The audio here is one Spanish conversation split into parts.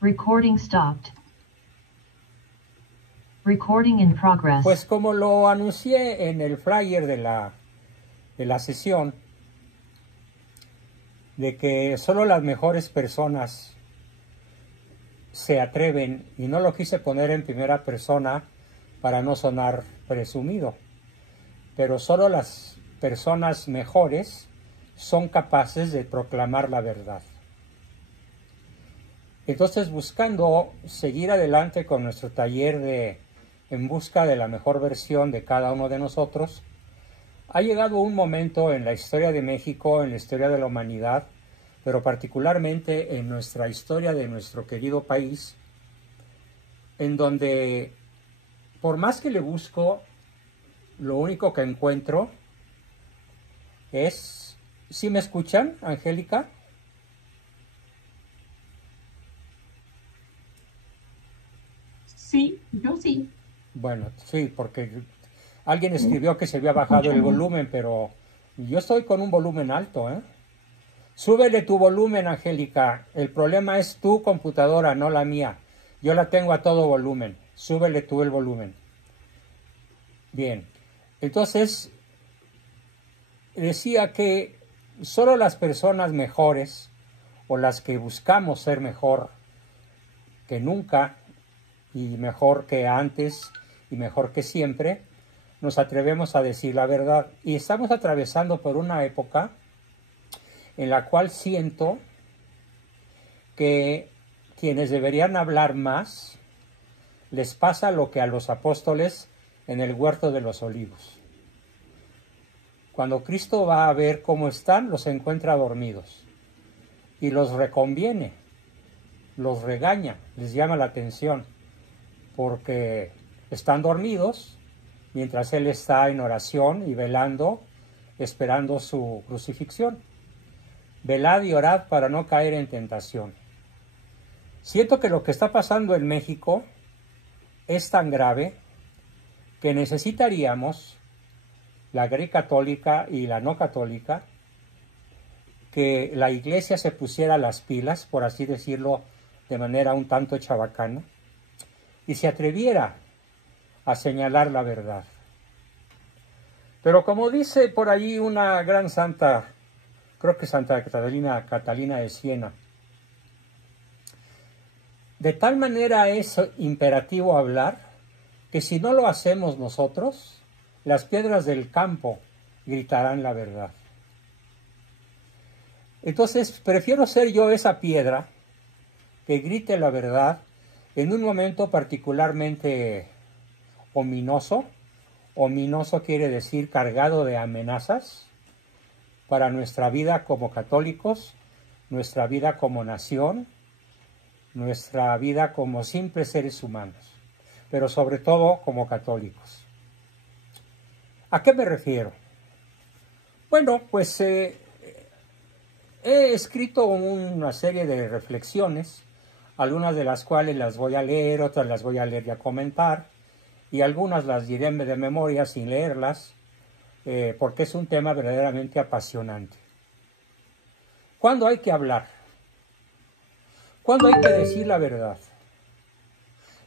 Recording stopped. Recording in progress. Pues como lo anuncié en el flyer de la sesión, de que solo las mejores personas se atreven, y no lo quise poner en primera persona para no sonar presumido, pero solo las personas mejores son capaces de proclamar la verdad. Entonces, buscando seguir adelante con nuestro taller de En busca de la mejor versión de cada uno de nosotros, ha llegado un momento en la historia de México, en la historia de la humanidad, pero particularmente en nuestra historia de nuestro querido país, en donde, por más que le busco, lo único que encuentro es... ¿Sí me escuchan, Angélica? Sí, yo sí. Bueno, sí, porque alguien escribió que se había bajado el volumen, pero yo estoy con un volumen alto, ¿eh? Súbele tu volumen, Angélica. El problema es tu computadora, no la mía. Yo la tengo a todo volumen. Súbele tú el volumen. Bien. Entonces, decía que solo las personas mejores, o las que buscamos ser mejor que nunca, y mejor que antes, y mejor que siempre, nos atrevemos a decir la verdad. Y estamos atravesando por una época en la cual siento que quienes deberían hablar más, les pasa lo que a los apóstoles en el huerto de los olivos. Cuando Cristo va a ver cómo están, los encuentra dormidos y los reconviene, los regaña, les llama la atención, porque están dormidos mientras Él está en oración y velando, esperando su crucifixión. Velad y orad para no caer en tentación. Siento que lo que está pasando en México es tan grave que necesitaríamos, la Iglesia católica y la no católica, que la Iglesia se pusiera las pilas, por así decirlo, de manera un tanto chabacana, y se atreviera a señalar la verdad. Pero como dice por ahí una gran santa, creo que Santa Catalina de Siena, de tal manera es imperativo hablar que si no lo hacemos nosotros, las piedras del campo gritarán la verdad. Entonces, prefiero ser yo esa piedra que grite la verdad en un momento particularmente ominoso. Ominoso quiere decir cargado de amenazas para nuestra vida como católicos, nuestra vida como nación, nuestra vida como simples seres humanos, pero sobre todo como católicos. ¿A qué me refiero? Bueno, pues he escrito una serie de reflexiones, algunas de las cuales las voy a leer, otras las voy a leer y a comentar, y algunas las diré de memoria sin leerlas, porque es un tema verdaderamente apasionante. ¿Cuándo hay que hablar? ¿Cuándo hay que decir la verdad?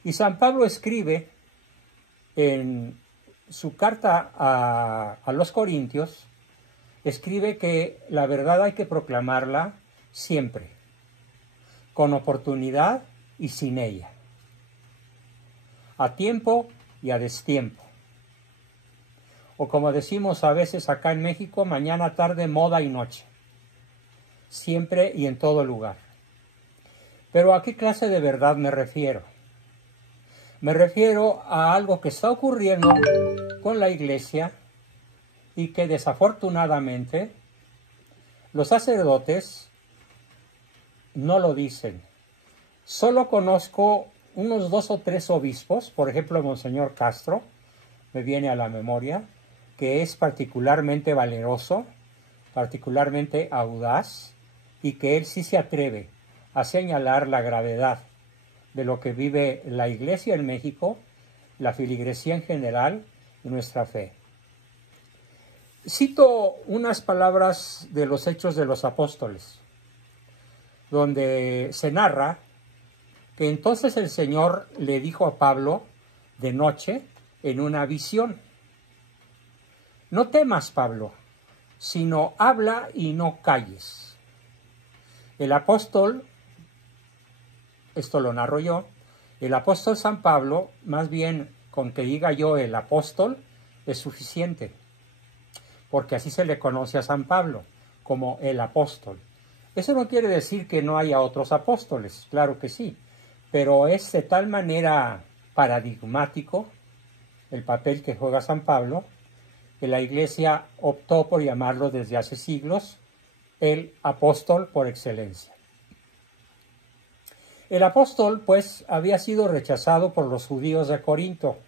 Y San Pablo escribe en su carta a los Corintios, escribe que la verdad hay que proclamarla siempre, con oportunidad y sin ella, a tiempo y a destiempo. O como decimos a veces acá en México, mañana, tarde, moda y noche. Siempre y en todo lugar. Pero ¿a qué clase de verdad me refiero? Me refiero a algo que está ocurriendo con la Iglesia y que desafortunadamente los sacerdotes no lo dicen. Solo conozco unos 2 o 3 obispos, por ejemplo, Monseñor Castro, me viene a la memoria, que es particularmente valeroso, particularmente audaz, y que él sí se atreve a señalar la gravedad de lo que vive la Iglesia en México, la feligresía en general y nuestra fe. Cito unas palabras de los Hechos de los Apóstoles, donde se narra que entonces el Señor le dijo a Pablo de noche en una visión: no temas, Pablo, sino habla y no calles. El apóstol, esto lo narro yo, el apóstol San Pablo, más bien con que diga yo el apóstol, es suficiente, porque así se le conoce a San Pablo, como el apóstol. Eso no quiere decir que no haya otros apóstoles, claro que sí, pero es de tal manera paradigmático el papel que juega San Pablo, que la Iglesia optó por llamarlo desde hace siglos el apóstol por excelencia. El apóstol, pues, había sido rechazado por los judíos de Corinto,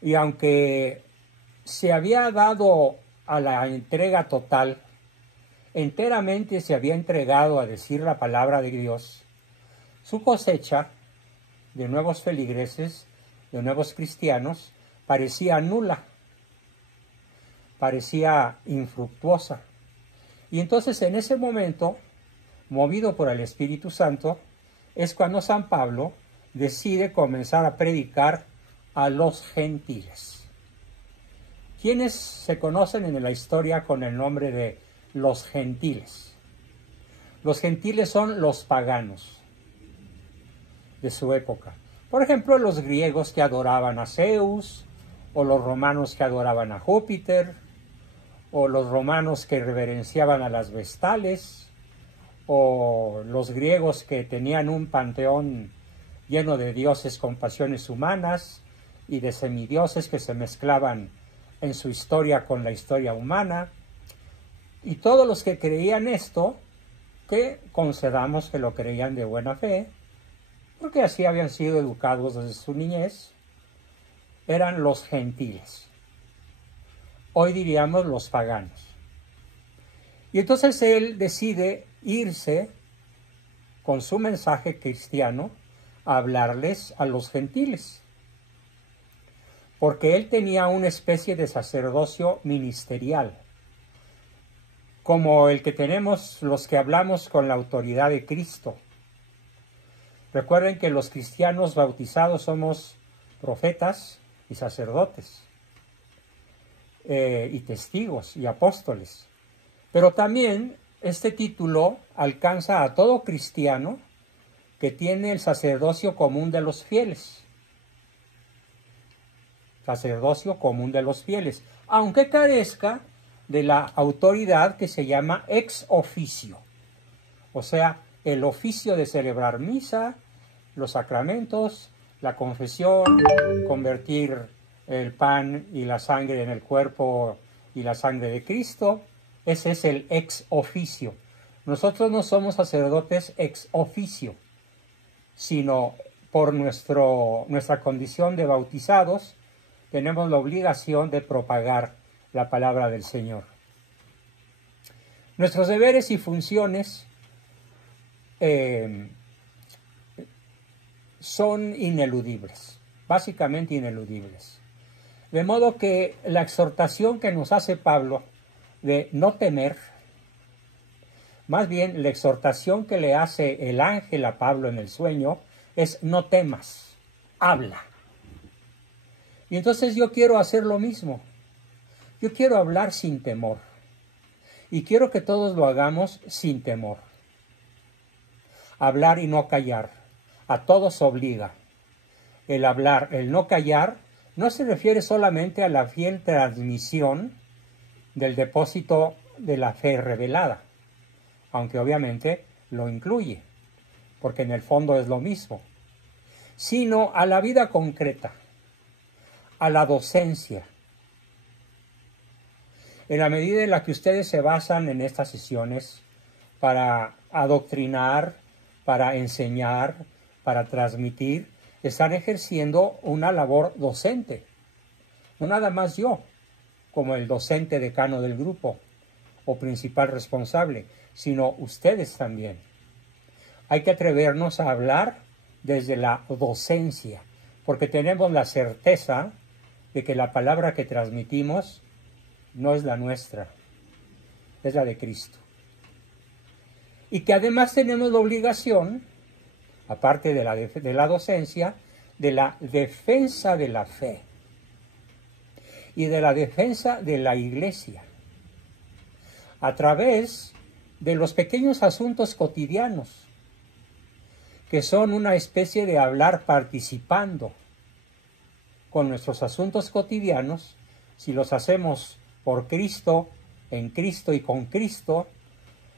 y aunque se había dado a la entrega total, enteramente se había entregado a decir la palabra de Dios, su cosecha de nuevos feligreses, de nuevos cristianos, parecía nula, parecía infructuosa. Y entonces en ese momento, movido por el Espíritu Santo, es cuando San Pablo decide comenzar a predicar a los gentiles. ¿Quiénes se conocen en la historia con el nombre de los gentiles? Los gentiles son los paganos de su época. Por ejemplo, los griegos que adoraban a Zeus, o los romanos que adoraban a Júpiter, o los romanos que reverenciaban a las vestales, o los griegos que tenían un panteón lleno de dioses con pasiones humanas y de semidioses que se mezclaban en su historia con la historia humana. Y todos los que creían esto, que concedamos que lo creían de buena fe, porque así habían sido educados desde su niñez, eran los gentiles. Hoy diríamos los paganos. Y entonces él decide irse con su mensaje cristiano a hablarles a los gentiles, porque él tenía una especie de sacerdocio ministerial, como el que tenemos los que hablamos con la autoridad de Cristo. Recuerden que los cristianos bautizados somos profetas y sacerdotes, y testigos y apóstoles. Pero también este título alcanza a todo cristiano que tiene el sacerdocio común de los fieles. Sacerdocio común de los fieles, aunque carezca de la autoridad que se llama ex officio, o sea, el oficio de celebrar misa, los sacramentos, la confesión, convertir el pan y la sangre en el cuerpo y la sangre de Cristo. Ese es el ex officio. Nosotros no somos sacerdotes ex officio, sino por nuestra condición de bautizados, tenemos la obligación de propagar la palabra del Señor. Nuestros deberes y funciones son ineludibles, básicamente ineludibles. De modo que la exhortación que nos hace Pablo de no temer, más bien la exhortación que le hace el ángel a Pablo en el sueño es: no temas, habla. Y entonces yo quiero hacer lo mismo. Yo quiero hablar sin temor. Y quiero que todos lo hagamos sin temor. Hablar y no callar. A todos obliga. El hablar, el no callar, no se refiere solamente a la fiel transmisión del depósito de la fe revelada, aunque obviamente lo incluye, porque en el fondo es lo mismo, sino a la vida concreta, a la docencia. En la medida en la que ustedes se basan en estas sesiones para adoctrinar, para enseñar, para transmitir, están ejerciendo una labor docente. No nada más yo, como el docente decano del grupo o principal responsable, sino ustedes también. Hay que atrevernos a hablar desde la docencia, porque tenemos la certeza de que la palabra que transmitimos no es la nuestra, es la de Cristo. Y que además tenemos la obligación aparte de la docencia, de la defensa de la fe y de la defensa de la Iglesia a través de los pequeños asuntos cotidianos, que son una especie de hablar participando con nuestros asuntos cotidianos. Si los hacemos por Cristo, en Cristo y con Cristo,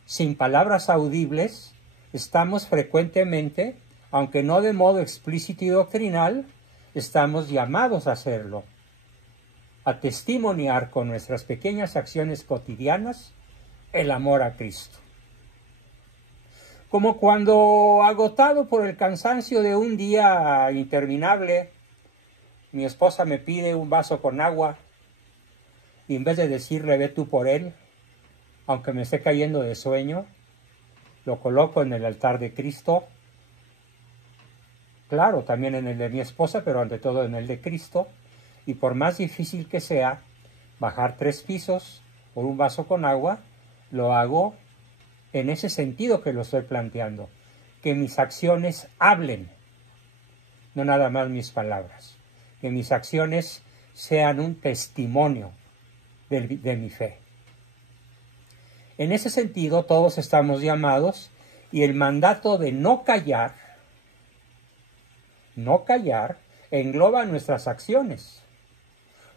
sin palabras audibles, estamos frecuentemente, aunque no de modo explícito y doctrinal, estamos llamados a hacerlo, a testimoniar con nuestras pequeñas acciones cotidianas el amor a Cristo. Como cuando, agotado por el cansancio de un día interminable, mi esposa me pide un vaso con agua y en vez de decirle ve tú por él, aunque me esté cayendo de sueño, lo coloco en el altar de Cristo, claro, también en el de mi esposa, pero ante todo en el de Cristo, y por más difícil que sea bajar 3 pisos por un vaso con agua, lo hago en ese sentido que lo estoy planteando, que mis acciones hablen, no nada más mis palabras, que mis acciones sean un testimonio de mi fe. En ese sentido, todos estamos llamados, y el mandato de no callar, engloba nuestras acciones,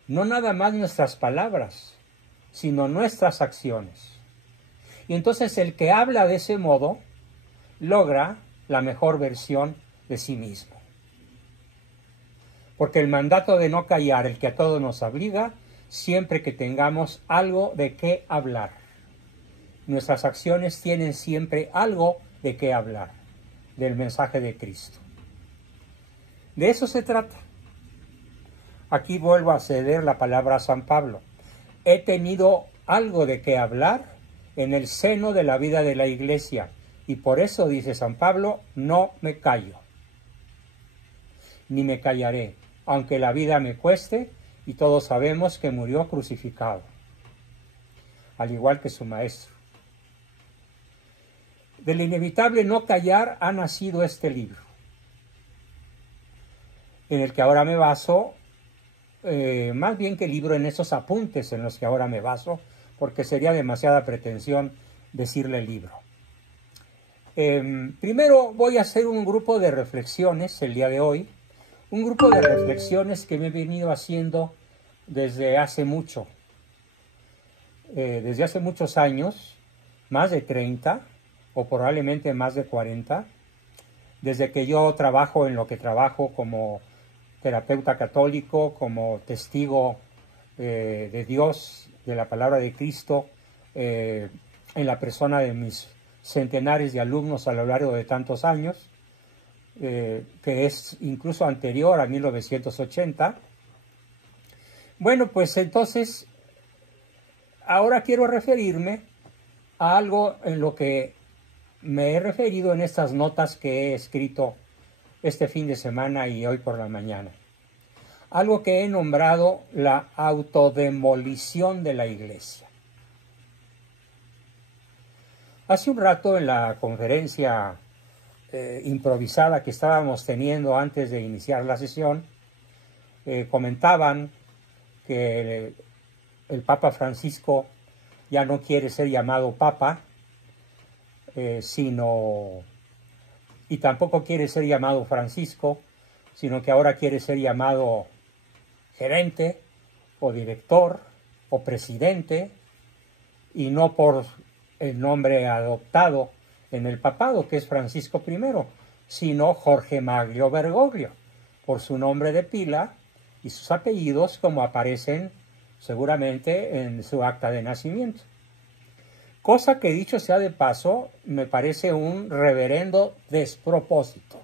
no nada más nuestras palabras, sino nuestras acciones. Y entonces el que habla de ese modo logra la mejor versión de sí mismo. Porque el mandato de no callar, el que a todos nos obliga, siempre que tengamos algo de qué hablar. Nuestras acciones tienen siempre algo de qué hablar, del mensaje de Cristo. De eso se trata. Aquí vuelvo a ceder la palabra a San Pablo. He tenido algo de qué hablar en el seno de la vida de la Iglesia, y por eso, dice San Pablo, no me callo, ni me callaré, aunque la vida me cueste, y todos sabemos que murió crucificado, al igual que su maestro. Del inevitable no callar ha nacido este libro, en el que ahora me baso, más bien que libro, en esos apuntes en los que ahora me baso, porque sería demasiada pretensión decirle libro. Primero voy a hacer un grupo de reflexiones el día de hoy, un grupo de reflexiones que me he venido haciendo desde hace mucho, desde hace muchos años, más de 30 o probablemente más de 40, desde que yo trabajo en lo que trabajo como terapeuta católico, como testigo de Dios, de la palabra de Cristo, en la persona de mis centenares de alumnos a lo largo de tantos años, que es incluso anterior a 1980. Bueno, pues entonces, ahora quiero referirme a algo en lo que me he referido en estas notas que he escrito este fin de semana y hoy por la mañana. Algo que he nombrado la autodemolición de la Iglesia. Hace un rato en la conferencia improvisada que estábamos teniendo antes de iniciar la sesión, comentaban que el Papa Francisco ya no quiere ser llamado Papa, y tampoco quiere ser llamado Francisco, sino que ahora quiere ser llamado gerente o director o presidente, y no por el nombre adoptado en el papado, que es Francisco I, sino Jorge Maglio Bergoglio, por su nombre de pila y sus apellidos como aparecen seguramente en su acta de nacimiento. Cosa que, dicho sea de paso, me parece un reverendo despropósito.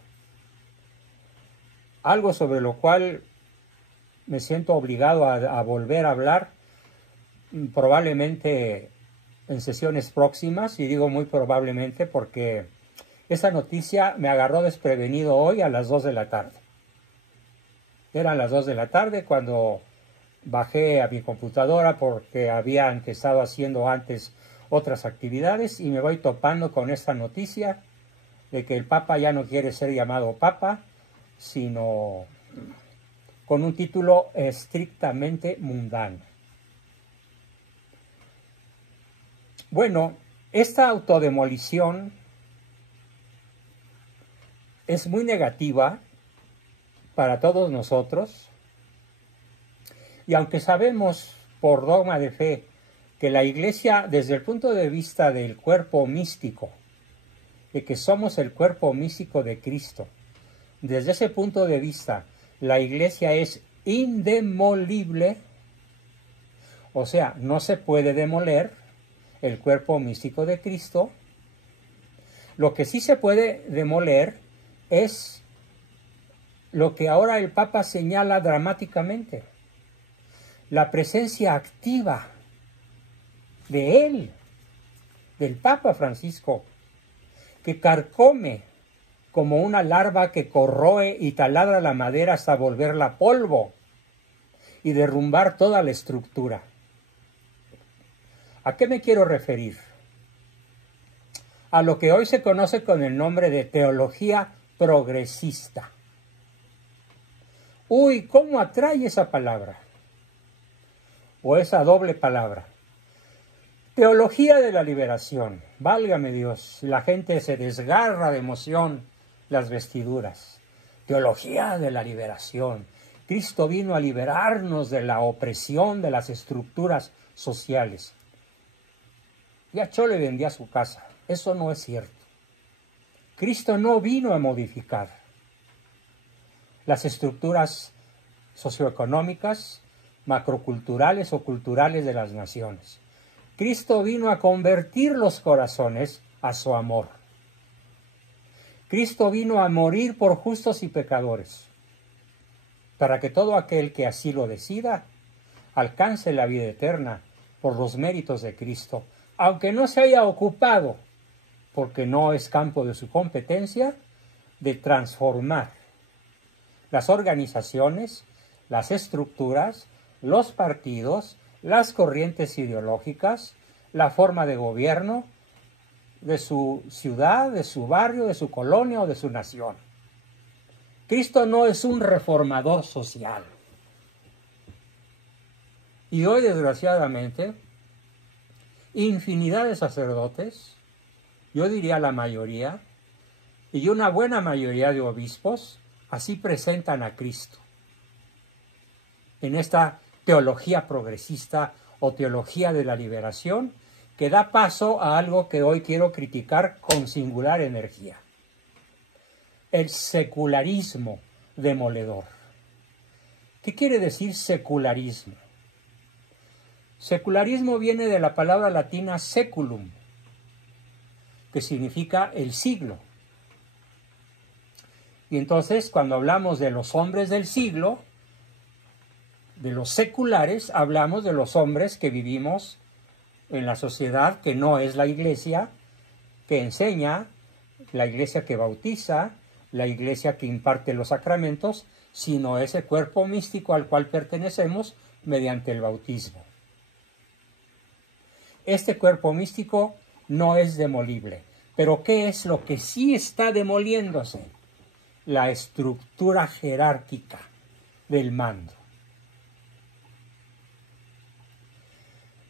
Algo sobre lo cual me siento obligado a volver a hablar, probablemente en sesiones próximas, y digo muy probablemente porque esa noticia me agarró desprevenido hoy a las 2 de la tarde. Eran las 2 de la tarde cuando bajé a mi computadora porque habían estado haciendo antes otras actividades y me voy topando con esta noticia de que el Papa ya no quiere ser llamado Papa, sino con un título estrictamente mundano. Bueno, esta autodemolición es muy negativa para todos nosotros, y aunque sabemos por dogma de fe que la Iglesia, desde el punto de vista del cuerpo místico, de que somos el cuerpo místico de Cristo, desde ese punto de vista, la Iglesia es indemolible, o sea, no se puede demoler el cuerpo místico de Cristo. Lo que sí se puede demoler es lo que ahora el Papa señala dramáticamente: la presencia activa de él, del Papa Francisco, que carcome como una larva que corroe y taladra la madera hasta volverla polvo y derrumbar toda la estructura. ¿A qué me quiero referir? A lo que hoy se conoce con el nombre de teología progresista. Uy, ¿cómo atrae esa palabra? O esa doble palabra. Teología de la liberación. Válgame Dios, la gente se desgarra de emoción las vestiduras. Teología de la liberación. Cristo vino a liberarnos de la opresión de las estructuras sociales. Ya Chole vendía su casa. Eso no es cierto. Cristo no vino a modificar las estructuras socioeconómicas, macroculturales o culturales de las naciones. Cristo vino a convertir los corazones a su amor. Cristo vino a morir por justos y pecadores, para que todo aquel que así lo decida alcance la vida eterna por los méritos de Cristo, aunque no se haya ocupado, porque no es campo de su competencia, de transformar las organizaciones, las estructuras, los partidos, las corrientes ideológicas, la forma de gobierno de su ciudad, de su barrio, de su colonia o de su nación. Cristo no es un reformador social. Y hoy, desgraciadamente, infinidad de sacerdotes, yo diría la mayoría, y una buena mayoría de obispos, así presentan a Cristo en esta teología progresista o teología de la liberación, que da paso a algo que hoy quiero criticar con singular energía: el secularismo demoledor. ¿Qué quiere decir secularismo? Secularismo viene de la palabra latina seculum, que significa el siglo. Y entonces, cuando hablamos de los hombres del siglo, de los seculares, hablamos de los hombres que vivimos en la sociedad que no es la iglesia, que enseña, la iglesia que bautiza, la iglesia que imparte los sacramentos, sino ese cuerpo místico al cual pertenecemos mediante el bautismo. Este cuerpo místico no es demolible. Pero ¿qué es lo que sí está demoliéndose? La estructura jerárquica del mando.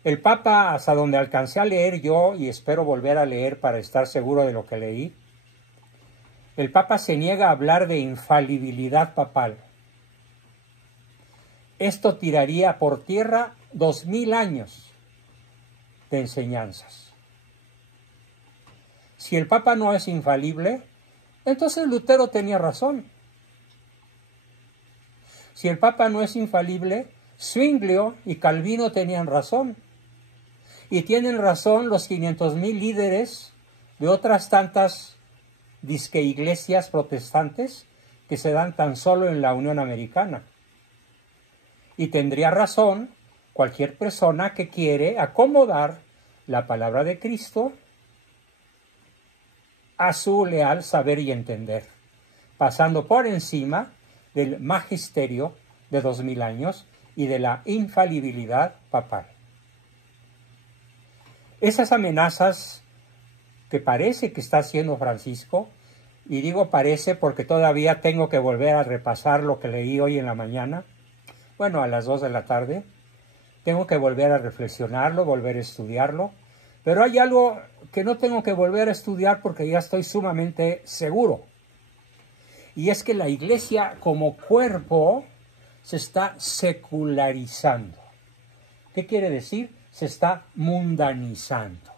El Papa, hasta donde alcancé a leer yo, y espero volver a leer para estar seguro de lo que leí, el Papa se niega a hablar de infalibilidad papal. Esto tiraría por tierra 2000 años de enseñanzas. Si el Papa no es infalible, entonces Lutero tenía razón. Si el Papa no es infalible, Zwinglio y Calvino tenían razón. Y tienen razón los 500,000 líderes de otras tantas disque iglesias protestantes que se dan tan solo en la Unión Americana. Y tendría razón cualquier persona que quiere acomodar la palabra de Cristo a su leal saber y entender, pasando por encima del magisterio de 2000 años y de la infalibilidad papal. Esas amenazas que parece que está haciendo Francisco Y digo parece porque todavía tengo que volver a repasar lo que leí hoy en la mañana. Bueno, a las 2 de la tarde. Tengo que volver a reflexionarlo, volver a estudiarlo. Pero hay algo que no tengo que volver a estudiar porque ya estoy sumamente seguro. Y es que la iglesia como cuerpo se está secularizando. ¿Qué quiere decir? Se está mundanizando.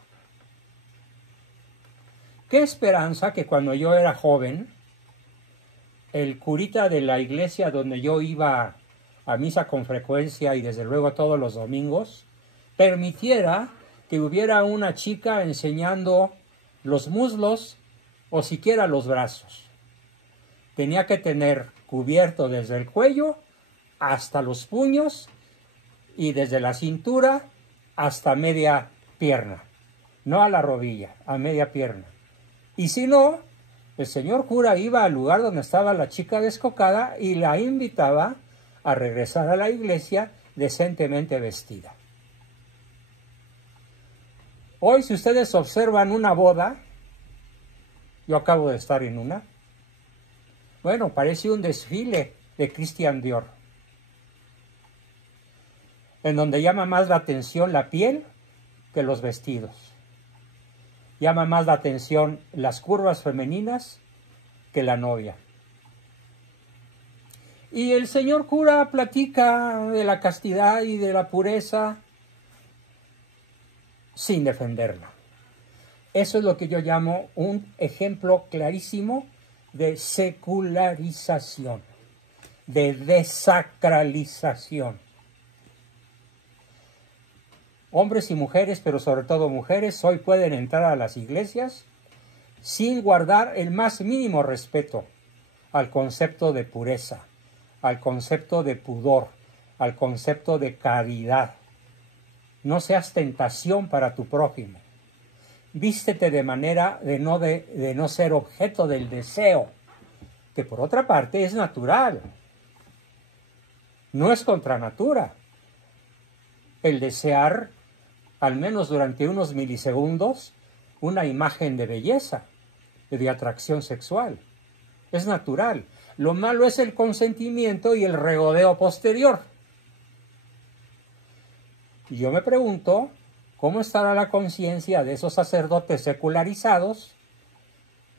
Qué esperanza que cuando yo era joven, el curita de la iglesia donde yo iba a misa con frecuencia y desde luego todos los domingos, permitiera que hubiera una chica enseñando los muslos o siquiera los brazos. Tenía que tener cubierto desde el cuello hasta los puños y desde la cintura hasta media pierna, no a la rodilla, a media pierna. Y si no, el señor cura iba al lugar donde estaba la chica descocada y la invitaba a regresar a la iglesia decentemente vestida. Hoy, si ustedes observan una boda, yo acabo de estar en una, bueno, parece un desfile de Christian Dior, en donde llama más la atención la piel que los vestidos. Llama más la atención las curvas femeninas que la novia. Y el señor cura platica de la castidad y de la pureza sin defenderla. Eso es lo que yo llamo un ejemplo clarísimo de secularización, de desacralización. Hombres y mujeres, pero sobre todo mujeres, hoy pueden entrar a las iglesias sin guardar el más mínimo respeto al concepto de pureza, al concepto de pudor, al concepto de caridad. No seas tentación para tu prójimo. Vístete de manera de no ser objeto del deseo, que por otra parte es natural. No es contra natura. El desear, al menos durante unos milisegundos, una imagen de belleza, de atracción sexual. Es natural. Lo malo es el consentimiento y el regodeo posterior. Y yo me pregunto, ¿cómo estará la conciencia de esos sacerdotes secularizados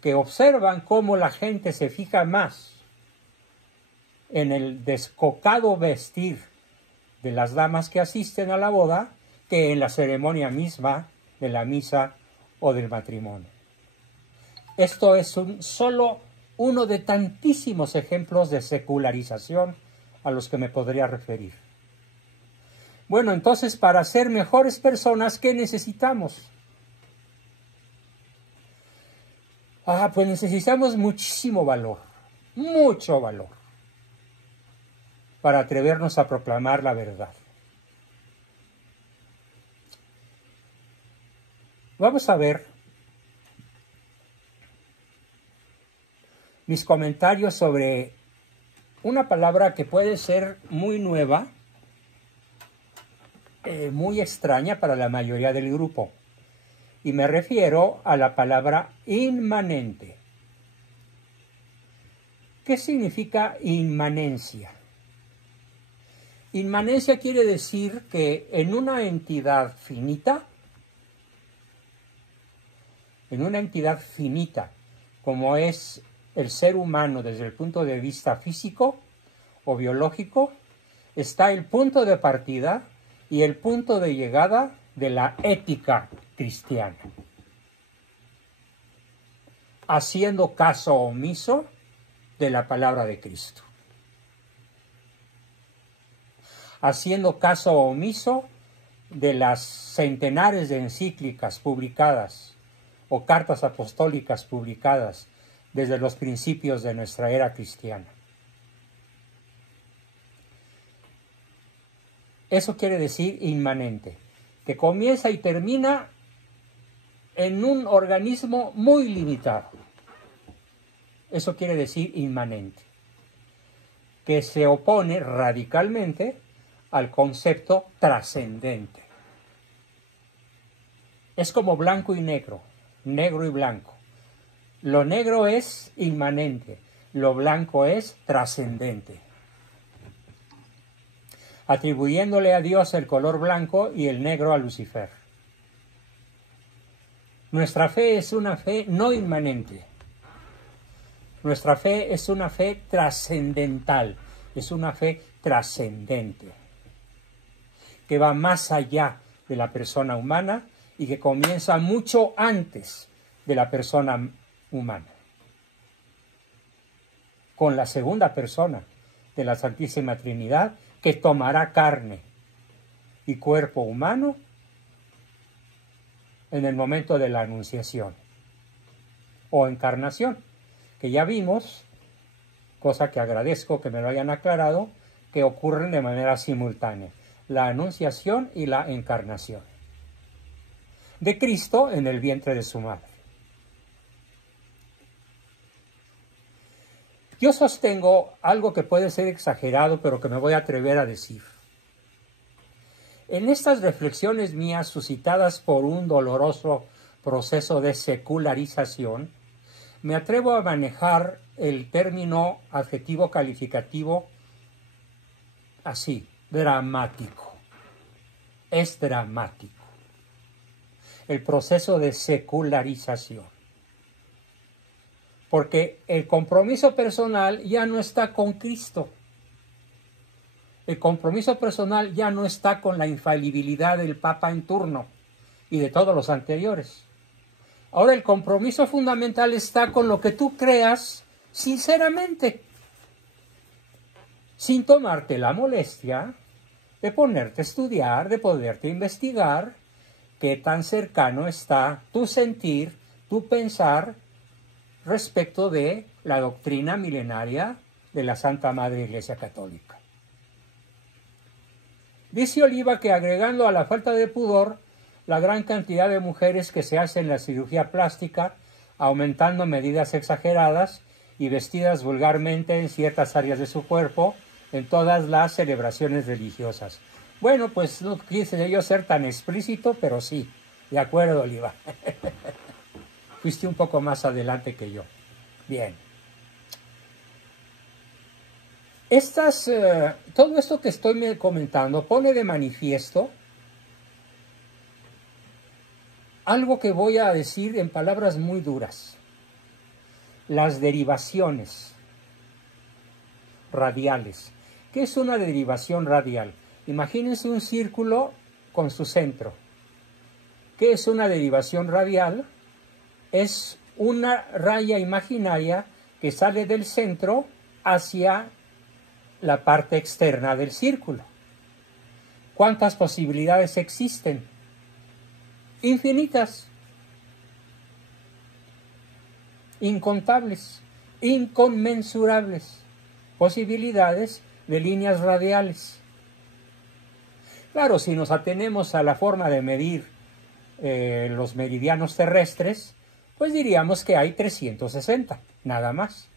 que observan cómo la gente se fija más en el descocado vestir de las damas que asisten a la boda que en la ceremonia misma de la misa o del matrimonio? Esto es solo uno de tantísimos ejemplos de secularización a los que me podría referir. Bueno, entonces, para ser mejores personas, ¿qué necesitamos? Pues necesitamos muchísimo valor, mucho valor, para atrevernos a proclamar la verdad. Vamos a ver mis comentarios sobre una palabra que puede ser muy nueva, muy extraña para la mayoría del grupo. Y me refiero a la palabra inmanente. ¿Qué significa inmanencia? Inmanencia quiere decir que en una entidad finita, como es el ser humano desde el punto de vista físico o biológico, está el punto de partida y el punto de llegada de la ética cristiana. Haciendo caso omiso de la palabra de Cristo. Haciendo caso omiso de las centenares de encíclicas publicadas o cartas apostólicas publicadas desde los principios de nuestra era cristiana. Eso quiere decir inmanente, que comienza y termina en un organismo muy limitado. Eso quiere decir inmanente, que se opone radicalmente al concepto trascendente. Es como blanco y negro, negro y blanco. Lo negro es inmanente, lo blanco es trascendente, atribuyéndole a Dios el color blanco y el negro a Lucifer. Nuestra fe es una fe no inmanente. Nuestra fe es una fe trascendental, es una fe trascendente, que va más allá de la persona humana y que comienza mucho antes de la persona humana. Con la segunda persona de la Santísima Trinidad, que tomará carne y cuerpo humano en el momento de la anunciación o encarnación, que ya vimos, cosa que agradezco que me lo hayan aclarado, que ocurren de manera simultánea, la anunciación y la encarnación de Cristo en el vientre de su madre. Yo sostengo algo que puede ser exagerado, pero que me voy a atrever a decir. En estas reflexiones mías suscitadas por un doloroso proceso de secularización, me atrevo a manejar el término adjetivo calificativo así, dramático. Es dramático el proceso de secularización, porque el compromiso personal ya no está con Cristo. El compromiso personal ya no está con la infalibilidad del Papa en turno y de todos los anteriores. Ahora el compromiso fundamental está con lo que tú creas sinceramente, sin tomarte la molestia de ponerte a estudiar, de poderte investigar qué tan cercano está tu sentir, tu pensar respecto de la doctrina milenaria de la Santa Madre Iglesia Católica. Dice Oliva que agregando a la falta de pudor la gran cantidad de mujeres que se hacen la cirugía plástica, aumentando medidas exageradas y vestidas vulgarmente en ciertas áreas de su cuerpo, en todas las celebraciones religiosas. Bueno, pues no quise yo ser tan explícito, pero sí, de acuerdo, Oliva. Fuiste un poco más adelante que yo. Bien. Todo esto que estoy comentando pone de manifiesto algo que voy a decir en palabras muy duras. Las derivaciones radiales. ¿Qué es una derivación radial? Imagínense un círculo con su centro. ¿Qué es una derivación radial? Es una raya imaginaria que sale del centro hacia la parte externa del círculo. ¿Cuántas posibilidades existen? Infinitas, incontables, inconmensurables posibilidades de líneas radiales. Claro, si nos atenemos a la forma de medir los meridianos terrestres, pues diríamos que hay 360, nada más,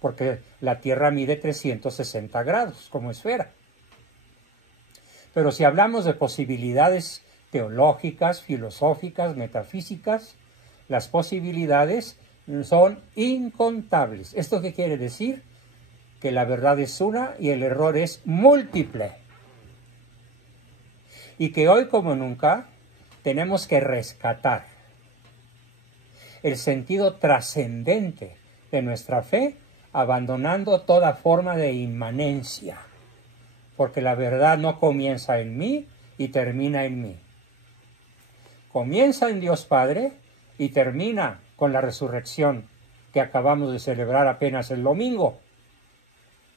porque la Tierra mide 360 grados como esfera. Pero si hablamos de posibilidades teológicas, filosóficas, metafísicas, las posibilidades son incontables. ¿Esto qué quiere decir? Que la verdad es una y el error es múltiple. Y que hoy como nunca tenemos que rescatar el sentido trascendente de nuestra fe, abandonando toda forma de inmanencia, porque la verdad no comienza en mí y termina en mí. Comienza en Dios Padre y termina con la resurrección que acabamos de celebrar apenas el domingo,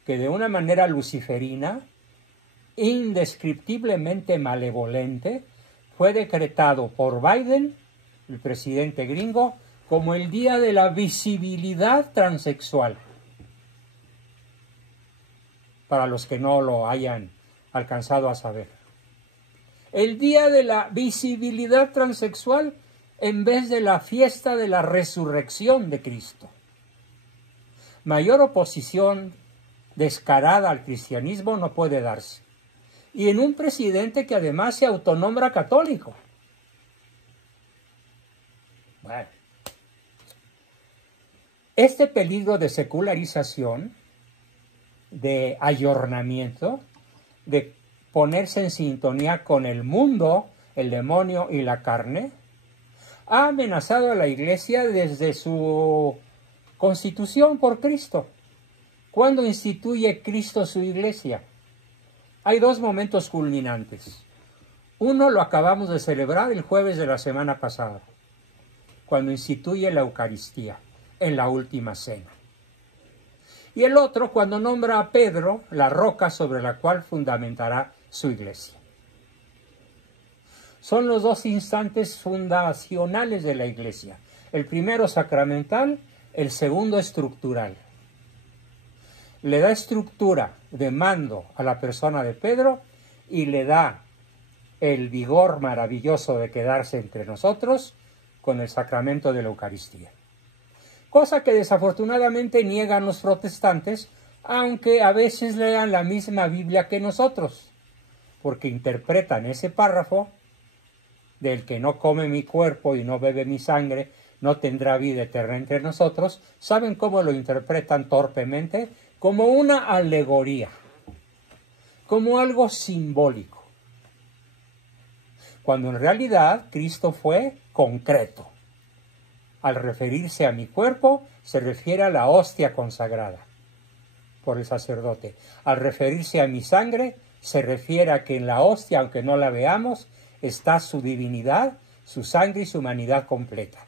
que de una manera luciferina, indescriptiblemente malevolente, fue decretado por Biden, el presidente gringo, como el día de la visibilidad transexual. Para los que no lo hayan alcanzado a saber. El día de la visibilidad transexual en vez de la fiesta de la resurrección de Cristo. Mayor oposición descarada al cristianismo no puede darse. Y en un presidente que además se autonombra católico. Bueno, Este peligro de secularización, de ayornamiento, de ponerse en sintonía con el mundo, el demonio y la carne, ha amenazado a la Iglesia desde su constitución por Cristo. ¿Cuándo instituye Cristo su Iglesia? Hay dos momentos culminantes. Uno lo acabamos de celebrar el jueves de la semana pasada, cuando instituye la Eucaristía en la última cena. Y el otro cuando nombra a Pedro la roca sobre la cual fundamentará su Iglesia. Son los dos instantes fundacionales de la Iglesia. El primero sacramental, el segundo estructural. Le da estructura de mando a la persona de Pedro y le da el vigor maravilloso de quedarse entre nosotros con el sacramento de la Eucaristía. Cosa que desafortunadamente niegan los protestantes, aunque a veces lean la misma Biblia que nosotros, porque interpretan ese párrafo del que no come mi cuerpo y no bebe mi sangre, no tendrá vida eterna entre nosotros. ¿Saben cómo lo interpretan torpemente? Como una alegoría, como algo simbólico, cuando en realidad Cristo fue concreto. Al referirse a mi cuerpo, se refiere a la hostia consagrada por el sacerdote. Al referirse a mi sangre, se refiere a que en la hostia, aunque no la veamos, está su divinidad, su sangre y su humanidad completa.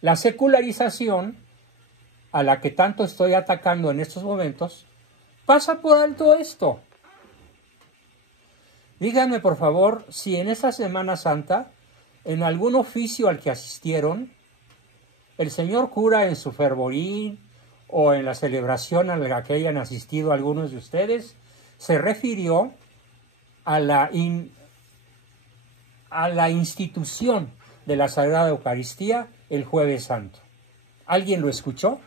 La secularización, a la que tanto estoy atacando en estos momentos, pasa por alto esto. Díganme, por favor, si en esta Semana Santa, en algún oficio al que asistieron, el señor cura en su fervorín o en la celebración a la que hayan asistido algunos de ustedes, se refirió a la institución de la Sagrada Eucaristía el Jueves Santo. ¿Alguien lo escuchó?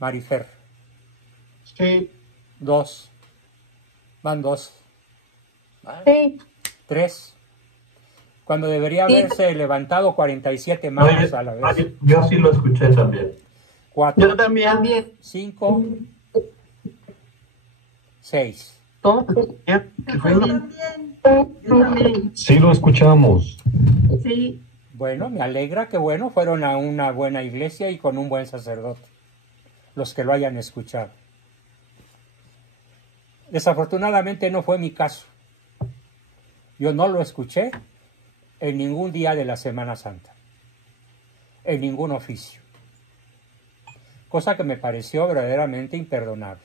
Marifer. Sí. Dos. Van dos. Sí. Tres. Cuando debería haberse levantado 47 manos a la vez. Yo sí lo escuché también. 4. Yo también. 5. 6. Sí lo escuchamos. Sí. Bueno, me alegra que fueron a una buena iglesia y con un buen sacerdote, los que lo hayan escuchado. Desafortunadamente no fue mi caso. Yo no lo escuché en ningún día de la Semana Santa, en ningún oficio, cosa que me pareció verdaderamente imperdonable.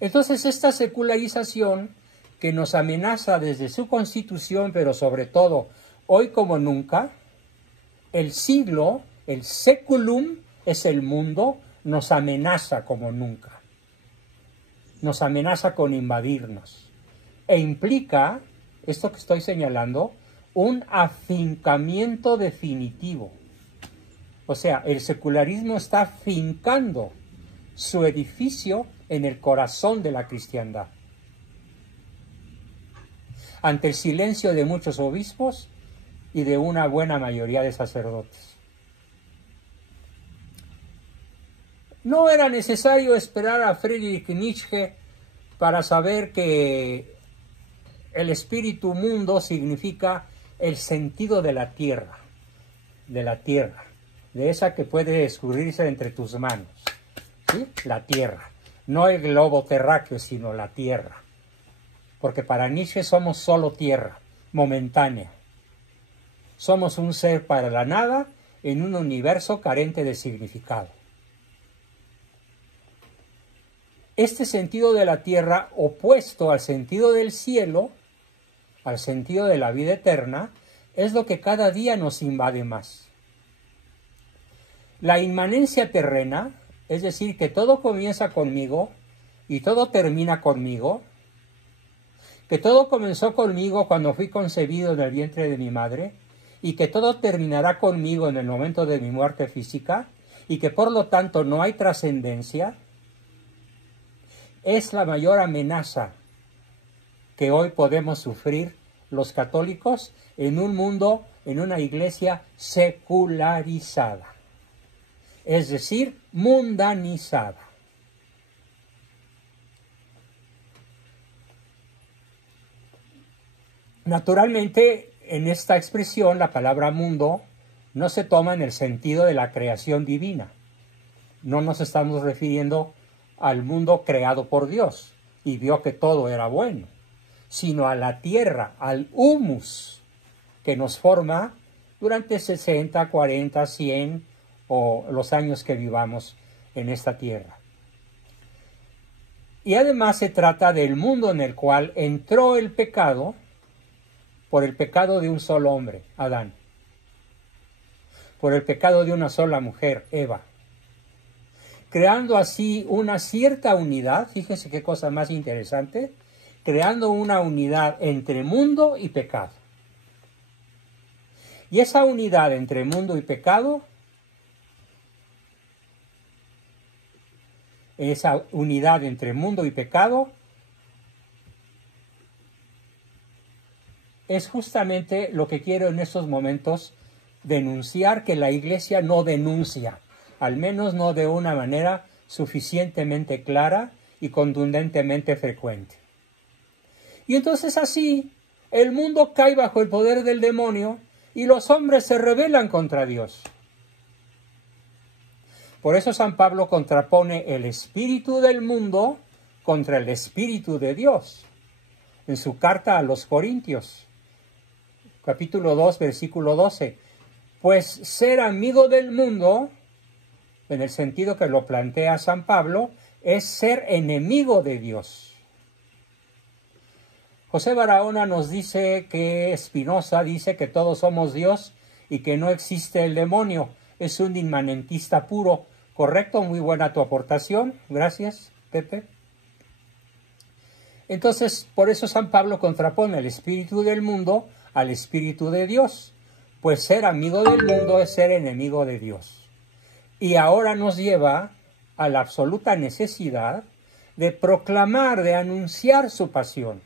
Entonces esta secularización que nos amenaza desde su constitución, pero sobre todo hoy como nunca, el siglo, el seculum es el mundo, nos amenaza como nunca. Nos amenaza con invadirnos. E implica, esto que estoy señalando, un afincamiento definitivo. O sea, el secularismo está fincando su edificio en el corazón de la cristiandad. Ante el silencio de muchos obispos y de una buena mayoría de sacerdotes. No era necesario esperar a Friedrich Nietzsche para saber que el espíritu mundo significa el sentido de la tierra, de esa que puede escurrirse entre tus manos, ¿sí? La tierra, no el globo terráqueo, sino la tierra, porque para Nietzsche somos solo tierra, momentánea. Somos un ser para la nada en un universo carente de significado. Este sentido de la tierra, opuesto al sentido del cielo, al sentido de la vida eterna, es lo que cada día nos invade más. La inmanencia terrena, es decir, que todo comienza conmigo y todo termina conmigo, que todo comenzó conmigo cuando fui concebido en el vientre de mi madre, y que todo terminará conmigo en el momento de mi muerte física, y que por lo tanto no hay trascendencia, es la mayor amenaza que hoy podemos sufrir los católicos en un mundo, en una iglesia secularizada, es decir, mundanizada. Naturalmente, en esta expresión, la palabra mundo no se toma en el sentido de la creación divina. No nos estamos refiriendo al mundo creado por Dios y vio que todo era bueno, sino a la tierra, al humus que nos forma durante 60, 40, 100 o los años que vivamos en esta tierra. Y además se trata del mundo en el cual entró el pecado por el pecado de un solo hombre, Adán, por el pecado de una sola mujer, Eva, creando así una cierta unidad, fíjese qué cosa más interesante, creando una unidad entre mundo y pecado. Y esa unidad entre mundo y pecado, es justamente lo que quiero en estos momentos denunciar, que la Iglesia no denuncia, al menos no de una manera suficientemente clara y contundentemente frecuente. Y entonces así, el mundo cae bajo el poder del demonio y los hombres se rebelan contra Dios. Por eso San Pablo contrapone el espíritu del mundo contra el espíritu de Dios en su carta a los Corintios, capítulo 2, versículo 12. Pues ser amigo del mundo, en el sentido que lo plantea San Pablo, es ser enemigo de Dios. José Barahona nos dice que Spinoza dice que todos somos Dios y que no existe el demonio. Es un inmanentista puro. ¿Correcto? Muy buena tu aportación. Gracias, Pepe. Entonces, por eso San Pablo contrapone el espíritu del mundo al espíritu de Dios. Pues ser amigo del mundo es ser enemigo de Dios. Y ahora nos lleva a la absoluta necesidad de proclamar, de anunciar su pasión.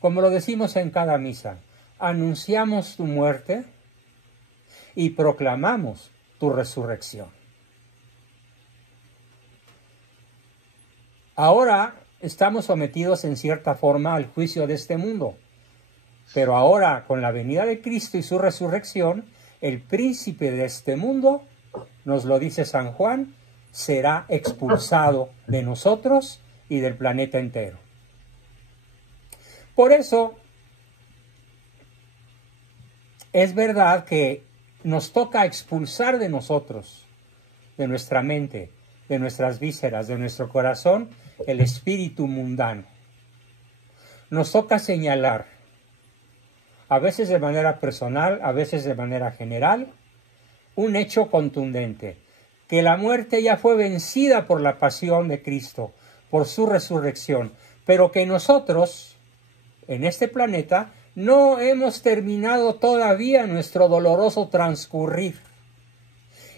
Como lo decimos en cada misa, anunciamos tu muerte y proclamamos tu resurrección. Ahora estamos sometidos en cierta forma al juicio de este mundo, pero ahora con la venida de Cristo y su resurrección, el príncipe de este mundo, nos lo dice San Juan, será expulsado de nosotros y del planeta entero. Por eso, es verdad que nos toca expulsar de nosotros, de nuestra mente, de nuestras vísceras, de nuestro corazón, el espíritu mundano. Nos toca señalar, a veces de manera personal, a veces de manera general, un hecho contundente, que la muerte ya fue vencida por la pasión de Cristo, por su resurrección, pero que nosotros, en este planeta, no hemos terminado todavía nuestro doloroso transcurrir.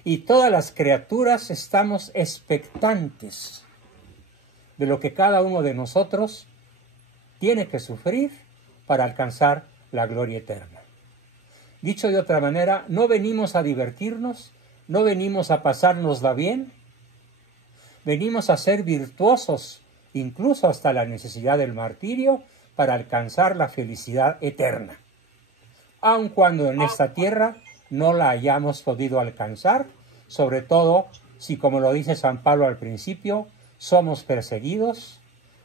Y todas las criaturas estamos expectantes de lo que cada uno de nosotros tiene que sufrir para alcanzar la gloria eterna. Dicho de otra manera, no venimos a divertirnos, no venimos a pasárnosla bien, venimos a ser virtuosos, incluso hasta la necesidad del martirio, para alcanzar la felicidad eterna, aun cuando en esta tierra no la hayamos podido alcanzar, sobre todo si, como lo dice San Pablo al principio, somos perseguidos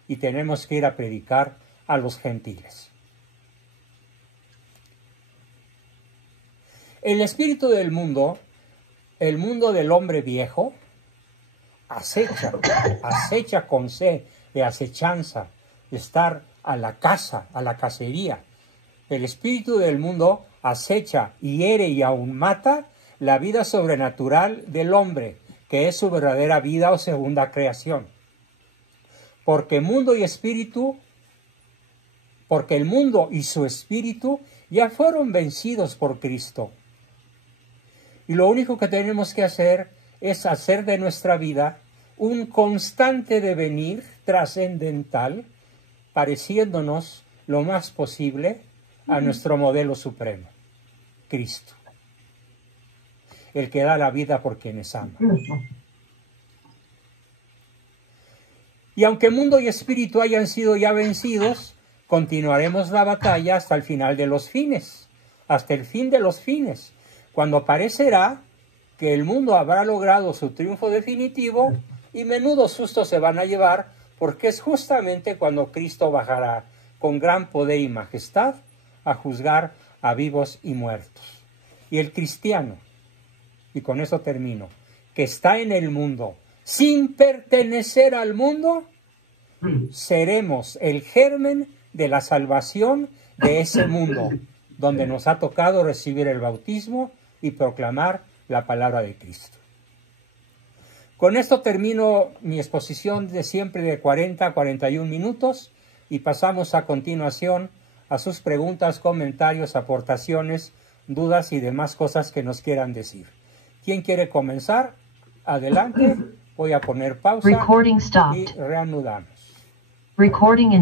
y tenemos que ir a predicar a los gentiles. El espíritu del mundo, el mundo del hombre viejo, acecha con sed de acechanza, de estar a la caza, a la cacería. El espíritu del mundo acecha, hiere y aún mata la vida sobrenatural del hombre, que es su verdadera vida o segunda creación. Porque el mundo y su espíritu ya fueron vencidos por Cristo. Y lo único que tenemos que hacer es hacer de nuestra vida un constante devenir trascendental, pareciéndonos lo más posible a nuestro modelo supremo, Cristo, el que da la vida por quienes ama. Y aunque mundo y espíritu hayan sido ya vencidos, continuaremos la batalla hasta el final de los fines, hasta el fin de los fines, cuando parecerá que el mundo habrá logrado su triunfo definitivo y menudos sustos se van a llevar, porque es justamente cuando Cristo bajará con gran poder y majestad a juzgar a vivos y muertos. Y el cristiano, y con eso termino, que está en el mundo sin pertenecer al mundo, seremos el germen de la salvación de ese mundo, donde nos ha tocado recibir el bautismo y proclamar la palabra de Cristo. Con esto termino mi exposición de siempre de 40 a 41 minutos y pasamos a continuación a sus preguntas, comentarios, aportaciones, dudas y demás cosas que nos quieran decir. ¿Quién quiere comenzar? Adelante. Voy a poner pausa Recording stopped. y reanudamos. Recording in